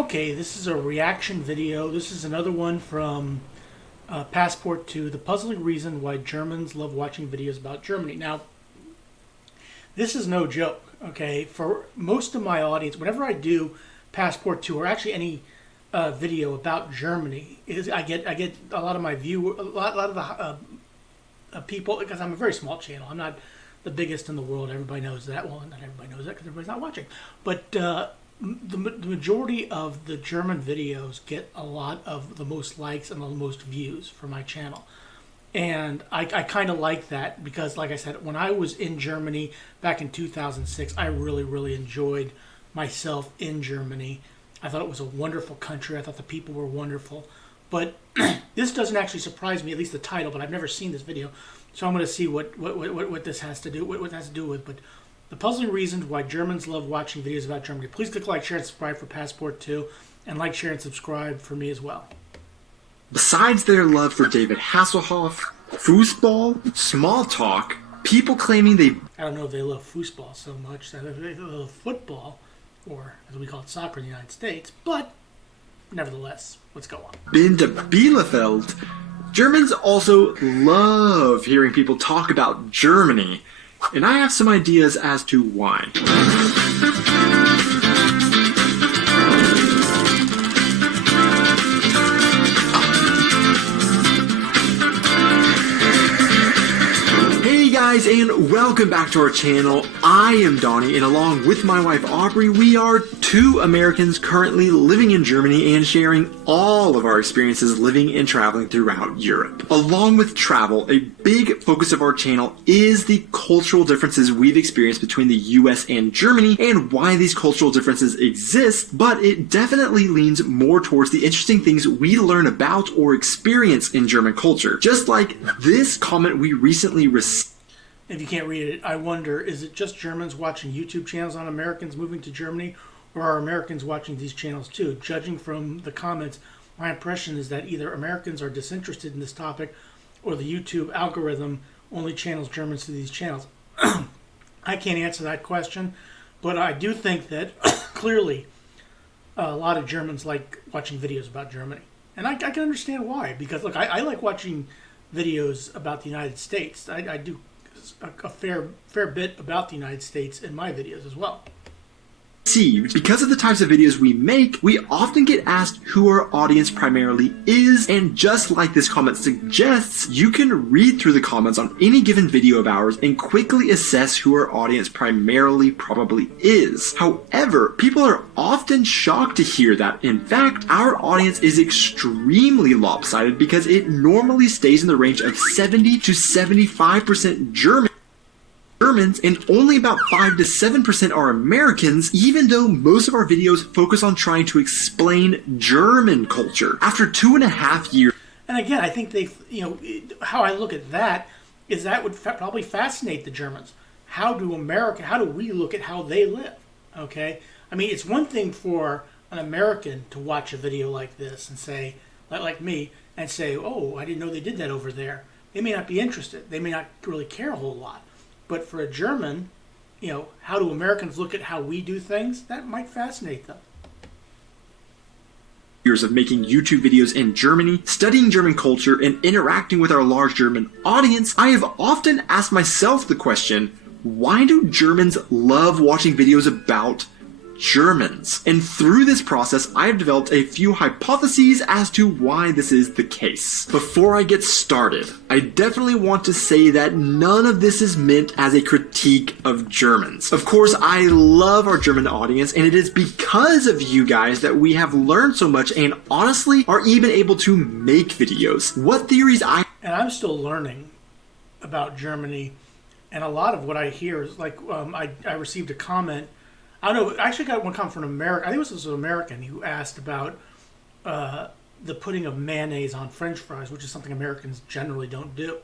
Okay, this is a reaction video. This is another one from Passport to the puzzling reason why Germans love watching videos about Germany. Now, this is no joke, okay? For most of my audience, whenever I do Passport 2 or actually any video about Germany, I get a lot of my a lot of the people, because I'm a very small channel. I'm not the biggest in the world. Everybody knows that. Well, not everybody knows that because everybody's not watching. But the majority of the German videos get a lot of the most likes and the most views for my channel. And I kind of like that because, like I said, when I was in Germany back in 2006, I really enjoyed myself in Germany. I thought it was a wonderful country. I thought the people were wonderful. But this doesn't actually surprise me, at least the title, but I've never seen this video. So I'm going to see what this has to do, what it has to do with. But the puzzling reasons why Germans love watching videos about Germany. Please click like, share, and subscribe for Passport 2. And like, share, and subscribe for me as well. Besides their love for David Hasselhoff, foosball, small talk, people claiming they... I don't know if they love foosball so much. They love football, or as we call it, soccer in the United States. But nevertheless, let's go on. Been to Bielefeld. Germans also love hearing people talk about Germany. And I have some ideas as to why. Hey guys, and welcome back to our channel. I am Donnie, and along with my wife Aubrey, we are two Americans currently living in Germany and sharing all of our experiences living and traveling throughout Europe. Along with travel, a big focus of our channel is the cultural differences we've experienced between the US and Germany and why these cultural differences exist, but it definitely leans more towards the interesting things we learn about or experience in German culture. Just like this comment we recently received. If you can't read it, I wonder, is it just Germans watching YouTube channels on Americans moving to Germany, or are Americans watching these channels too? Judging from the comments, my impression is that either Americans are disinterested in this topic, or the YouTube algorithm only channels Germans to these channels. I can't answer that question, but I do think that clearly a lot of Germans like watching videos about Germany. And I can understand why, because look, I like watching videos about the United States. I do a fair bit about the United States in my videos as well. Because of the types of videos we make, we often get asked who our audience primarily is, and just like this comment suggests, you can read through the comments on any given video of ours and quickly assess who our audience primarily probably is. However, people are often shocked to hear that, in fact, our audience is extremely lopsided because it normally stays in the range of 70 to 75% Germans, and only about 5 to 7% are Americans, even though most of our videos focus on trying to explain German culture. After 2.5 years... And again, I think how I look at that is that would probably fascinate the Germans. How do we look at how they live? Okay? I mean, it's one thing for an American to watch a video like this and say, like me, and say, oh, I didn't know they did that over there. They may not be interested. They may not really care a whole lot. But for a German, how do Americans look at how we do things? That might fascinate them. Years of making YouTube videos in Germany, studying German culture, and interacting with our large German audience, I have often asked myself the question, why do Germans love watching videos about Germans? And through this process, I have developed a few hypotheses as to why this is the case. Before I get started, I definitely want to say that none of this is meant as a critique of Germans. Of course, I love our German audience, and it is because of you guys that we have learned so much and honestly are even able to make videos. What theories And I'm still learning about Germany, and a lot of what I hear is like, I received a comment. I don't know. I actually got one comment from an American. I think this was an American who asked about the putting of mayonnaise on French fries, which is something Americans generally don't do.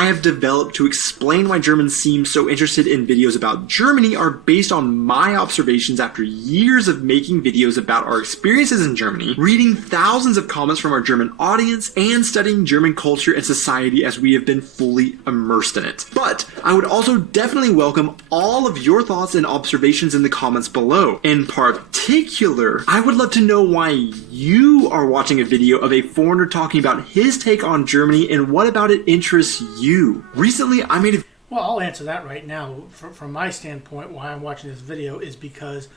I have developed to explain why Germans seem so interested in videos about Germany are based on my observations after years of making videos about our experiences in Germany, reading thousands of comments from our German audience, and studying German culture and society as we have been fully immersed in it. But I would also definitely welcome all of your thoughts and observations in the comments below. In particular, I would love to know why you are watching a video of a foreigner talking about his take on Germany and what about it interests you. Recently, I made a... Well, I'll answer that right now. From my standpoint, why I'm watching this video is because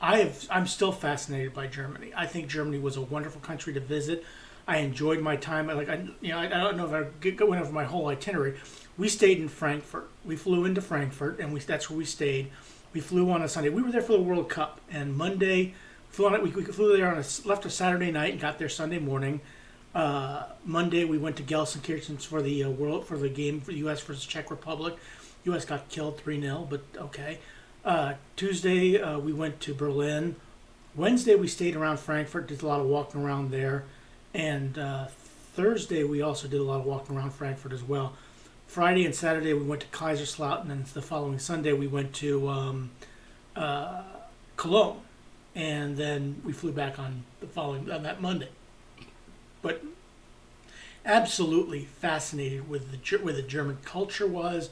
I'm still fascinated by Germany. I think Germany was a wonderful country to visit. I enjoyed my time. I don't know if I went over my whole itinerary. We stayed in Frankfurt. We flew into Frankfurt, and that's where we stayed. We flew on a Sunday. We were there for the World Cup, and Monday we flew there left a Saturday night and got there Sunday morning. Monday we went to Gelsenkirchen for the game for the U.S. versus Czech Republic. U.S. got killed 3-0, but okay. Tuesday we went to Berlin. Wednesday we stayed around Frankfurt, did a lot of walking around there, and Thursday we also did a lot of walking around Frankfurt as well. Friday and Saturday we went to Kaiserslautern, and the following Sunday we went to Cologne, and then we flew back on that Monday. But absolutely fascinated with the German culture was,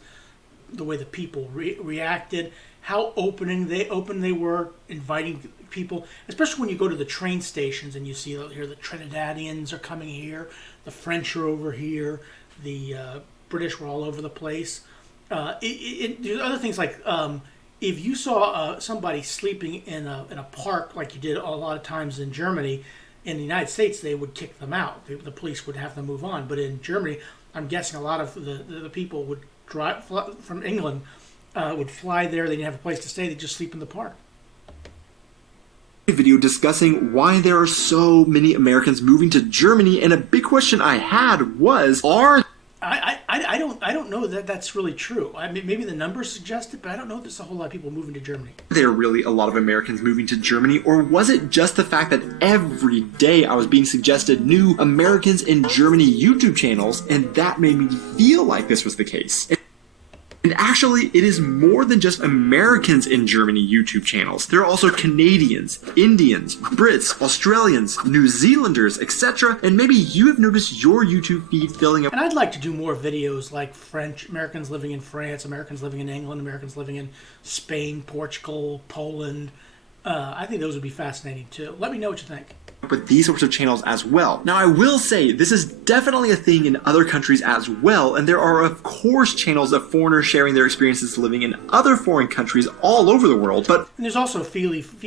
the way the people reacted, how open they were, inviting people, especially when you go to the train stations and you see here the Trinidadians are coming here, the French are over here, the British were all over the place. There's other things like if you saw somebody sleeping in a park like you did a lot of times in Germany. In the United States, they would kick them out. The police would have them move on. But in Germany, I'm guessing a lot of the people would drive from England, would fly there. They didn't have a place to stay. They'd just sleep in the park. Video discussing why there are so many Americans moving to Germany, and a big question I had was, I don't know that that's really true. I mean, maybe the numbers suggest it, but I don't know if there's a whole lot of people moving to Germany. There really a lot of Americans moving to Germany, or was it just the fact that every day I was being suggested new Americans in Germany YouTube channels, and that made me feel like this was the case? And actually, it is more than just Americans in Germany YouTube channels. There are also Canadians, Indians, Brits, Australians, New Zealanders, etc. And maybe you have noticed your YouTube feed filling up. And I'd like to do more videos like Americans living in France, Americans living in England, Americans living in Spain, Portugal, Poland. I think those would be fascinating too. Let me know what you think. With these sorts of channels as well. Now I will say this is definitely a thing in other countries as well, and there are of course channels of foreigners sharing their experiences living in other foreign countries all over the world, but... And there's also Feely from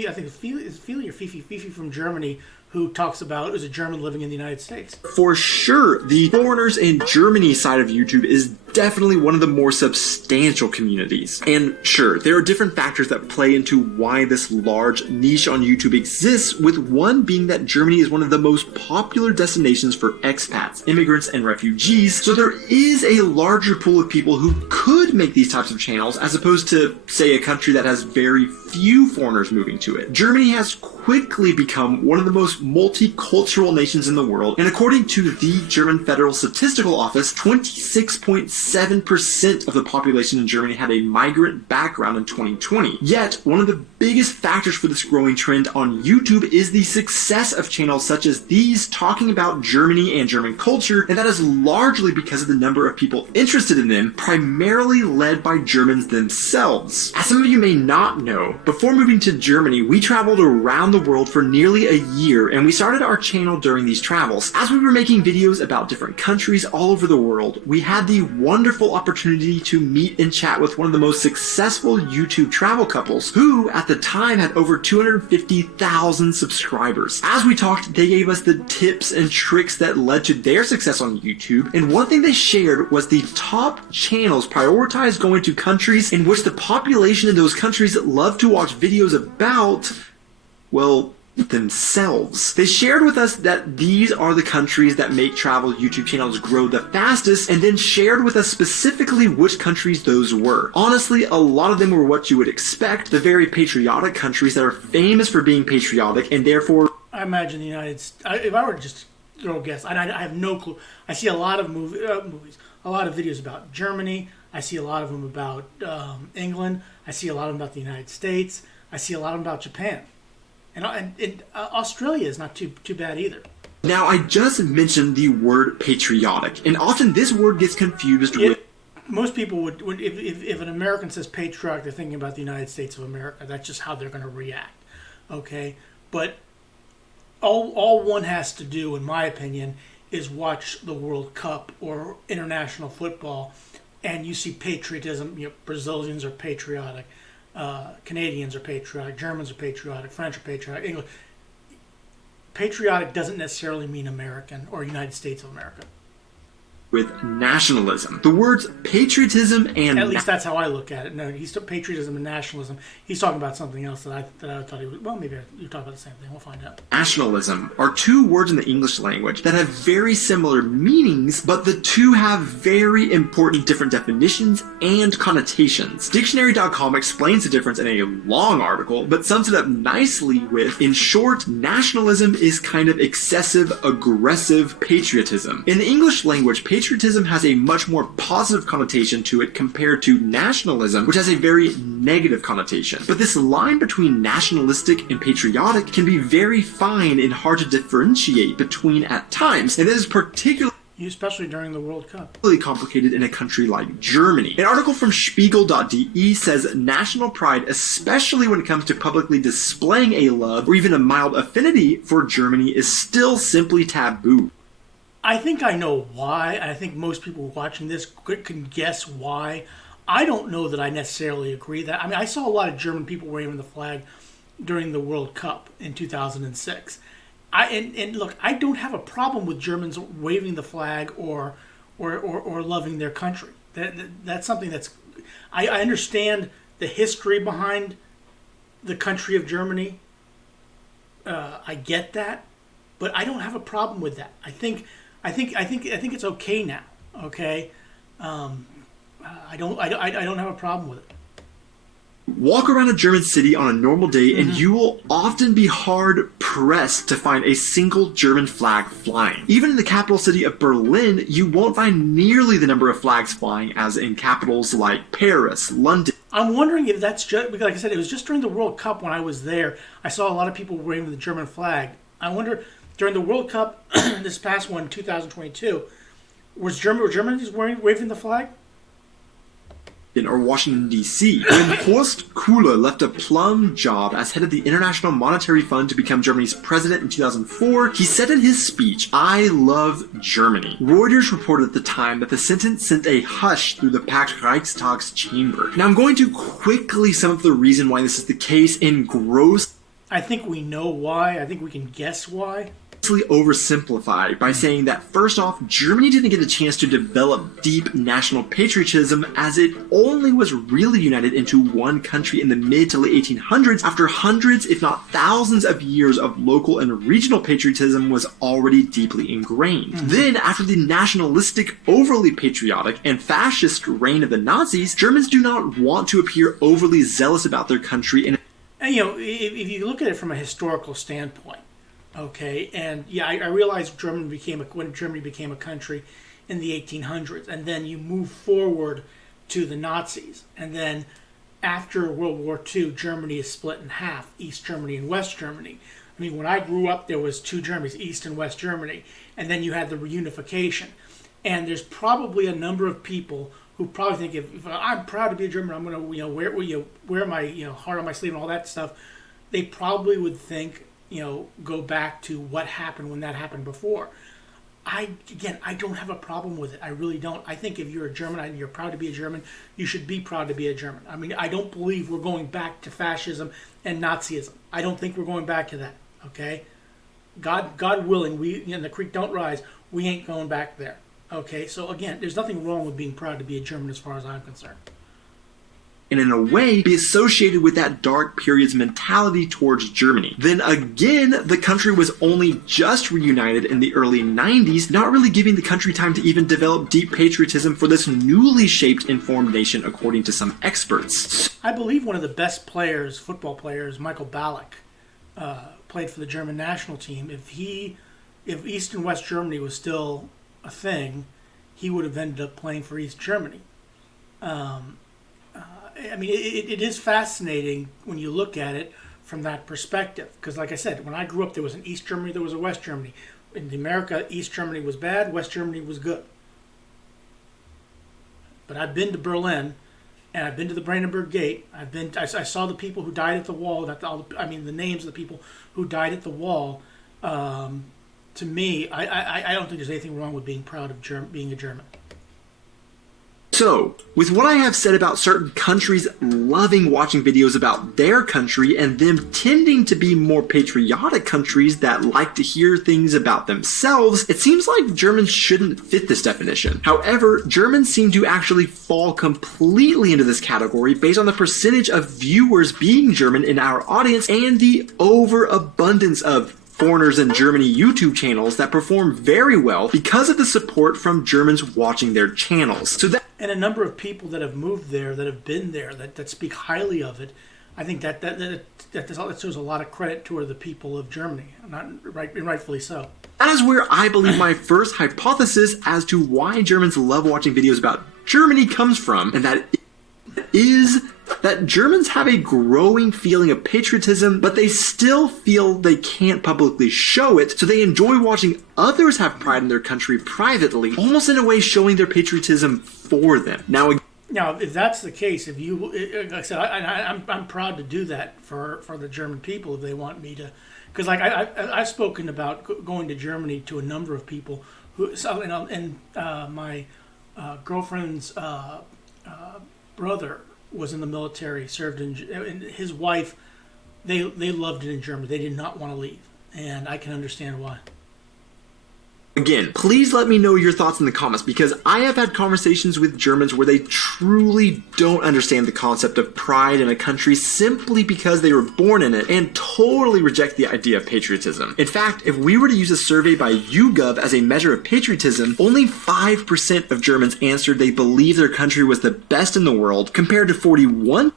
Germany, who talks about as a German living in the United States. For sure, the foreigners in Germany side of YouTube is definitely one of the more substantial communities. And sure, there are different factors that play into why this large niche on YouTube exists, with one being that Germany is one of the most popular destinations for expats, immigrants, and refugees, so there is a larger pool of people who could make these types of channels as opposed to, say, a country that has very few foreigners moving to it. Germany has quickly become one of the most multicultural nations in the world, and according to the German Federal Statistical Office, 26.7% of the population in Germany had a migrant background in 2020. Yet, one of the biggest factors for this growing trend on YouTube is the success of channels such as these talking about Germany and German culture, and that is largely because of the number of people interested in them, primarily led by Germans themselves. As some of you may not know, before moving to Germany, we traveled around the world for nearly a year, and we started our channel during these travels. As we were making videos about different countries all over the world, we had the wonderful opportunity to meet and chat with one of the most successful YouTube travel couples, who at the time had over 250,000 subscribers. As we talked, they gave us the tips and tricks that led to their success on YouTube, and one thing they shared was the top channels prioritized going to countries in which the population in those countries love to watch videos about, well, themselves. They shared with us that these are the countries that make travel YouTube channels grow the fastest, and then shared with us specifically which countries those were. Honestly, a lot of them were what you would expect, the very patriotic countries that are famous for being patriotic, and therefore... I imagine the United States, if I were to just throw a guess, I have no clue. I see a lot of movies, a lot of videos about Germany. I see a lot of them about England. I see a lot of them about the United States. I see a lot of them about Japan. And Australia is not too bad either. Now, I just mentioned the word patriotic, and often this word gets confused with... Most people would if an American says patriotic, they're thinking about the United States of America. That's just how they're going to react, okay? But all one has to do, in my opinion, is watch the World Cup or international football, and you see patriotism. You know, Brazilians are patriotic, Canadians are patriotic, Germans are patriotic, French are patriotic, English. Patriotic doesn't necessarily mean American or United States of America. With nationalism. The words patriotism and... At least that's how I look at it. No, he's patriotism and nationalism. He's talking about something else that I thought he was... Well, maybe you're talking about the same thing. We'll find out. Nationalism are two words in the English language that have very similar meanings, but the two have very important different definitions and connotations. Dictionary.com explains the difference in a long article, but sums it up nicely with, in short, nationalism is kind of excessive, aggressive patriotism. In the English language, patriotism has a much more positive connotation to it compared to nationalism, which has a very negative connotation. But this line between nationalistic and patriotic can be very fine and hard to differentiate between at times, and this is particularly especially during the World Cup. Complicated in a country like Germany. An article from Spiegel.de says national pride, especially when it comes to publicly displaying a love or even a mild affinity for Germany, is still simply taboo. I think I know why. I think most people watching this can guess why. I don't know that I necessarily agree that. I mean, I saw a lot of German people waving the flag during the World Cup in 2006. And look, I don't have a problem with Germans waving the flag or loving their country. That's something that's... I understand the history behind the country of Germany. I get that, but I don't have a problem with that. I think it's okay now. Okay, I don't have a problem with it. Walk around a German city on a normal day, and you will often be hard pressed to find a single German flag flying. Even in the capital city of Berlin, you won't find nearly the number of flags flying as in capitals like Paris, London. I'm wondering if that's just because, like I said, it was just during the World Cup when I was there. I saw a lot of people waving the German flag. I wonder during the World Cup, this past one, 2022, were Germans waving the flag? Or Washington, D.C. When Horst Köhler left a plum job as head of the International Monetary Fund to become Germany's president in 2004, he said in his speech, "I love Germany." Reuters reported at the time that the sentence sent a hush through the packed Reichstag's chamber. Now I'm going to quickly sum up the reason why this is the case in gross... I think we know why. I think we can guess why. Oversimplified by saying that first off, Germany didn't get a chance to develop deep national patriotism as it only was really united into one country in the mid to late 1800s after hundreds, if not thousands of years of local and regional patriotism was already deeply ingrained. Then, after the nationalistic, overly patriotic, and fascist reign of the Nazis, Germans do not want to appear overly zealous about their country. And you know, if you look at it from a historical standpoint, okay, and yeah, I realize when Germany became a country in the 1800s, and then you move forward to the Nazis, and then after World War II, Germany is split in half, East Germany and West Germany. I mean, when I grew up, there was two Germanys, East and West Germany, and then you had the reunification. And there's probably a number of people who probably think if I'm proud to be a German, I'm going to wear my heart on my sleeve and all that stuff. They probably would think, go back to what happened when that happened before. I don't have a problem with it. I really don't. I think if you're a German and you're proud to be a German, you should be proud to be a German. I mean, I don't believe we're going back to fascism and Nazism. I don't think we're going back to that. Okay, God willing, the creek don't rise. We ain't going back there. Okay, so again, there's nothing wrong with being proud to be a German as far as I'm concerned. And in a way, be associated with that dark period's mentality towards Germany. Then again, the country was only just reunited in the early 90s, not really giving the country time to even develop deep patriotism for this newly shaped and formed nation, according to some experts. I believe one of the best players, football players, Michael Ballack, played for the German national team. If East and West Germany was still a thing, he would have ended up playing for East Germany. I mean, it is fascinating when you look at it from that perspective. Because, like I said, when I grew up, there was an East Germany, there was a West Germany. In America, East Germany was bad, West Germany was good. But I've been to Berlin, and I've been to the Brandenburg Gate. I saw the people who died at the wall. The names of the people who died at the wall. To me, I don't think there's anything wrong with being proud of being a German. So, with what I have said about certain countries loving watching videos about their country and them tending to be more patriotic countries that like to hear things about themselves, it seems like Germans shouldn't fit this definition. However, Germans seem to actually fall completely into this category based on the percentage of viewers being German in our audience and the overabundance of foreigners in Germany YouTube channels that perform very well because of the support from Germans watching their channels. And a number of people that have moved there, that have been there, that speak highly of it. I think that shows a lot of credit toward the people of Germany, and rightfully so. That is where I believe my first hypothesis as to why Germans love watching videos about Germany comes from, and that is that Germans have a growing feeling of patriotism, but they still feel they can't publicly show it, so they enjoy watching others have pride in their country privately, almost in a way showing their patriotism for them. Now, if that's the case, like I said, I'm proud to do that for the German people if they want me to, because like I've spoken about going to Germany to a number of people who, my girlfriend's brother was in the military, served and his wife, they loved it in Germany. They did not want to leave, and I can understand why. Again, please let me know your thoughts in the comments, because I have had conversations with Germans where they truly don't understand the concept of pride in a country simply because they were born in it and totally reject the idea of patriotism. In fact, if we were to use a survey by YouGov as a measure of patriotism, only 5% of Germans answered they believe their country was the best in the world, compared to 41%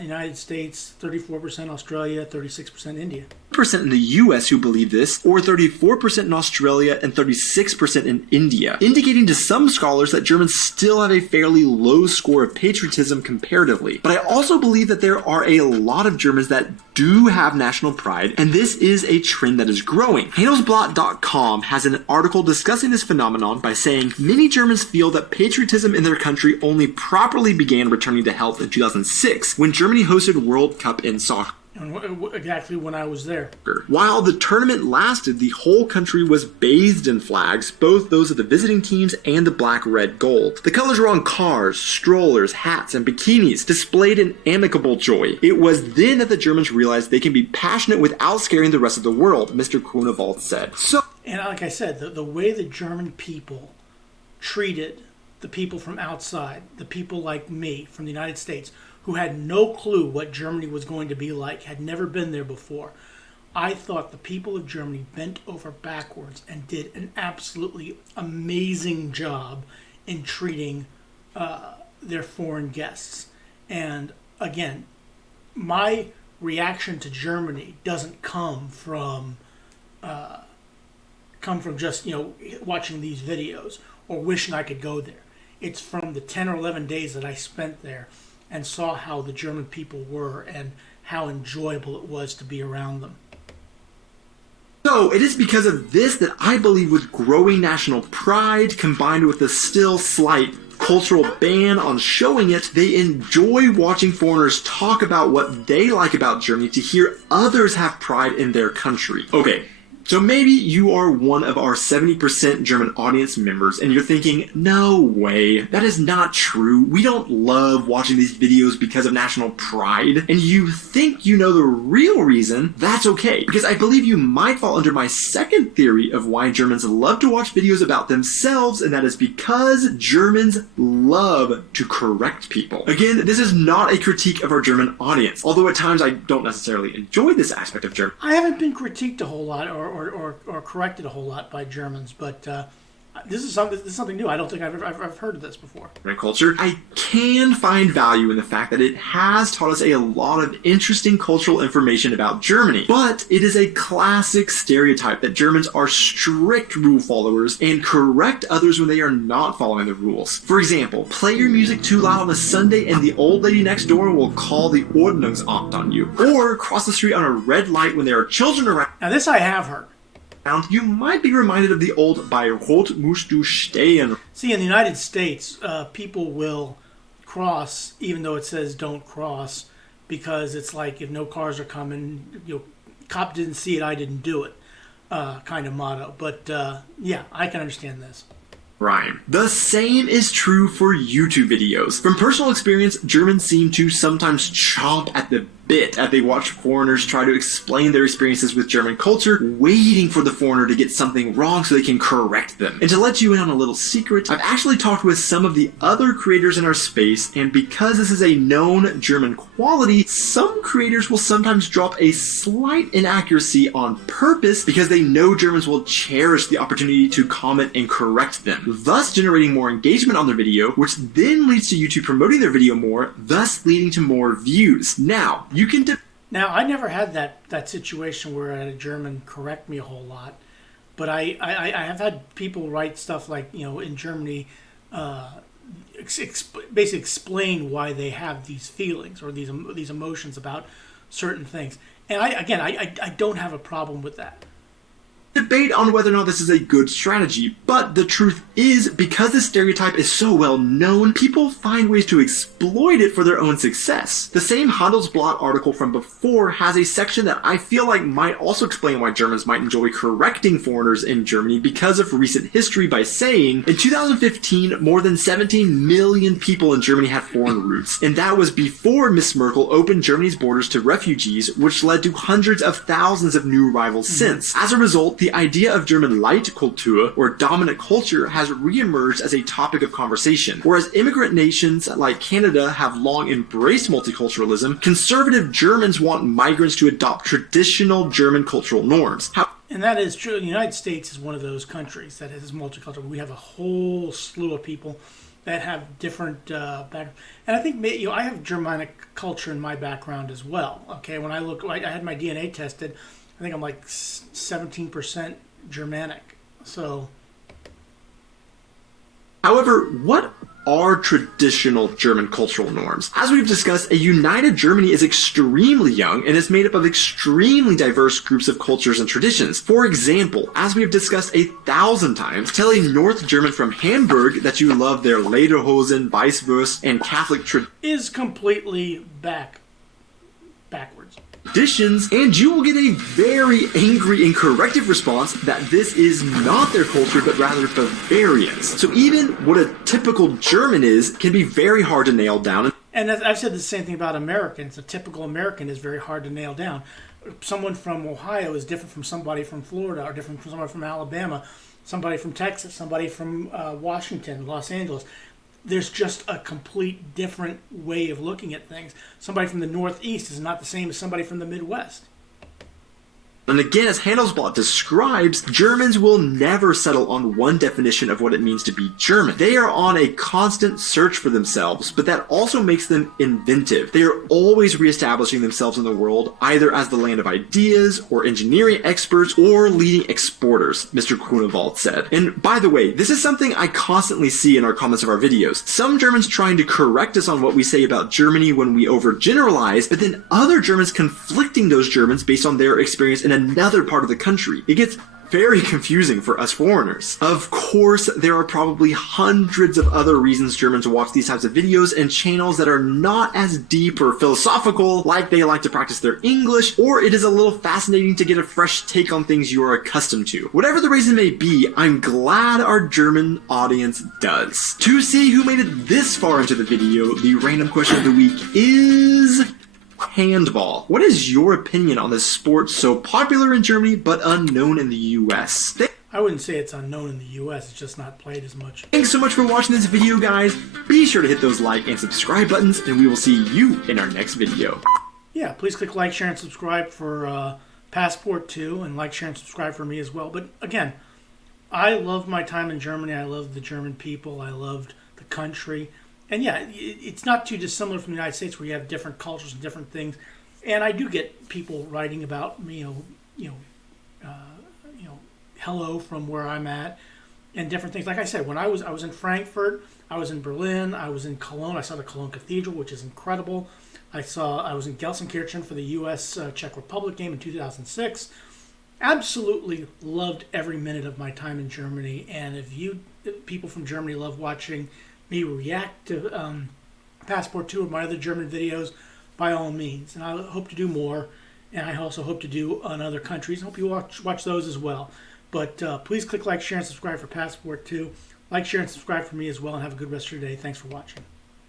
United States, 34% Australia, 36% India. In the US who believe this, or 34% in Australia and 36% in India, indicating to some scholars that Germans still have a fairly low score of patriotism comparatively. But I also believe that there are a lot of Germans that do have national pride, and this is a trend that is growing. Handelsblatt.com has an article discussing this phenomenon by saying many Germans feel that patriotism in their country only properly began returning to health in 2006, when Germany hosted World Cup in soccer. Exactly when I was there. While the tournament lasted, the whole country was bathed in flags, both those of the visiting teams and the black, red, gold. The colors were on cars, strollers, hats, and bikinis, displayed in amicable joy. It was then that the Germans realized they can be passionate without scaring the rest of the world, Mr. Grunewald said. And like I said, the way the German people treated the people from outside, the people like me from the United States, who had no clue what Germany was going to be like, had never been there before. I thought the people of Germany bent over backwards and did an absolutely amazing job in treating their foreign guests. And again, my reaction to Germany doesn't come from just watching these videos or wishing I could go there. It's from the 10 or 11 days that I spent there and saw how the German people were and how enjoyable it was to be around them. So, it is because of this that I believe with growing national pride combined with the still slight cultural ban on showing it, they enjoy watching foreigners talk about what they like about Germany to hear others have pride in their country. Okay. So maybe you are one of our 70% German audience members and you're thinking, no way, that is not true. We don't love watching these videos because of national pride. And you think you know the real reason. That's okay, because I believe you might fall under my second theory of why Germans love to watch videos about themselves, and that is because Germans love to correct people. Again, this is not a critique of our German audience, although at times I don't necessarily enjoy this aspect of German. I haven't been critiqued a whole lot or corrected a whole lot by Germans, but This is something new. I don't think I've heard of this before. German culture, I can find value in the fact that it has taught us a lot of interesting cultural information about Germany. But it is a classic stereotype that Germans are strict rule followers and correct others when they are not following the rules. For example, play your music too loud on a Sunday and the old lady next door will call the Ordnungsamt on you. Or cross the street on a red light when there are children around. Now this I have heard. You might be reminded of the old "Bei Rot musst du stehen." See, in the United States, people will cross even though it says don't cross, because it's like, if no cars are coming, cop didn't see it, I didn't do it, kind of motto. But yeah, I can understand this. Rhyme. The same is true for YouTube videos. From personal experience, Germans seem to sometimes chomp at the bit as they watch foreigners try to explain their experiences with German culture, waiting for the foreigner to get something wrong so they can correct them. And to let you in on a little secret, I've actually talked with some of the other creators in our space, and because this is a known German quality, some creators will sometimes drop a slight inaccuracy on purpose because they know Germans will cherish the opportunity to comment and correct them, thus generating more engagement on their video, which then leads to YouTube promoting their video more, thus leading to more views. Now, you can Now, I never had that situation where I had a German correct me a whole lot, but I have had people write stuff like, in Germany, basically explain why they have these feelings or these emotions about certain things. And I don't have a problem with that. Debate on whether or not this is a good strategy, but the truth is, because this stereotype is so well known, people find ways to exploit it for their own success. The same Handelsblatt article from before has a section that I feel like might also explain why Germans might enjoy correcting foreigners in Germany because of recent history, by saying, in 2015, more than 17 million people in Germany had foreign roots, and that was before Miss Merkel opened Germany's borders to refugees, which led to hundreds of thousands of new arrivals since. As a result, the idea of German Leitkultur, or dominant culture, has re-emerged as a topic of conversation. Whereas immigrant nations like Canada have long embraced multiculturalism, conservative Germans want migrants to adopt traditional German cultural norms. And that is true. The United States is one of those countries that is multicultural. We have a whole slew of people that have different backgrounds. And I think I have Germanic culture in my background as well. Okay, when I had my DNA tested, I think I'm like 17% Germanic. So, however, what are traditional German cultural norms? As we've discussed, a united Germany is extremely young and is made up of extremely diverse groups of cultures and traditions. For example, as we have discussed 1,000 times, tell a North German from Hamburg that you love their Lederhosen, Weisswurst, and Catholic is completely backwards traditions, and you will get a very angry and corrective response that this is not their culture, but rather Bavarians. So even what a typical German is can be very hard to nail down. And I've said the same thing about Americans. A typical American is very hard to nail down. Someone from Ohio is different from somebody from Florida, or different from somebody from Alabama, somebody from Texas, somebody from Washington, Los Angeles. There's just a complete different way of looking at things. Somebody from the Northeast is not the same as somebody from the Midwest. And again, as Handelsblatt describes, Germans will never settle on one definition of what it means to be German. They are on a constant search for themselves, but that also makes them inventive. They are always reestablishing themselves in the world, either as the land of ideas, or engineering experts, or leading exporters, Mr. Grunewald said. And by the way, this is something I constantly see in our comments of our videos. Some Germans trying to correct us on what we say about Germany when we overgeneralize, but then other Germans conflicting those Germans based on their experience in another part of the country. It gets very confusing for us foreigners. Of course, there are probably hundreds of other reasons Germans watch these types of videos and channels that are not as deep or philosophical, like they like to practice their English, or it is a little fascinating to get a fresh take on things you are accustomed to. Whatever the reason may be, I'm glad our German audience does. To see who made it this far into the video, the random question of the week is handball. What is your opinion on this sport so popular in Germany but unknown in the US? I wouldn't say it's unknown in the US, it's just not played as much. Thanks so much for watching this video, guys. Be sure to hit those like and subscribe buttons, and we will see you in our next video. Yeah, please click like, share, and subscribe for Passport 2, and like, share, and subscribe for me as well. But again, I love my time in Germany. I love the German people. I loved the country. And yeah, it's not too dissimilar from the United States, where you have different cultures and different things. And I do get people writing about me, hello from where I'm at, and different things. Like I said, when I was in Frankfurt, I was in Berlin, I was in Cologne. I saw the Cologne Cathedral, which is incredible. I was in Gelsenkirchen for the U.S. Czech Republic game in 2006. Absolutely loved every minute of my time in Germany. And if people from Germany love watching me react to Passport 2 or my other German videos, by all means. And I hope to do more. And I also hope to do on other countries. I hope you watch those as well. But please click like, share, and subscribe for Passport 2. Like, share, and subscribe for me as well. And have a good rest of your day. Thanks for watching.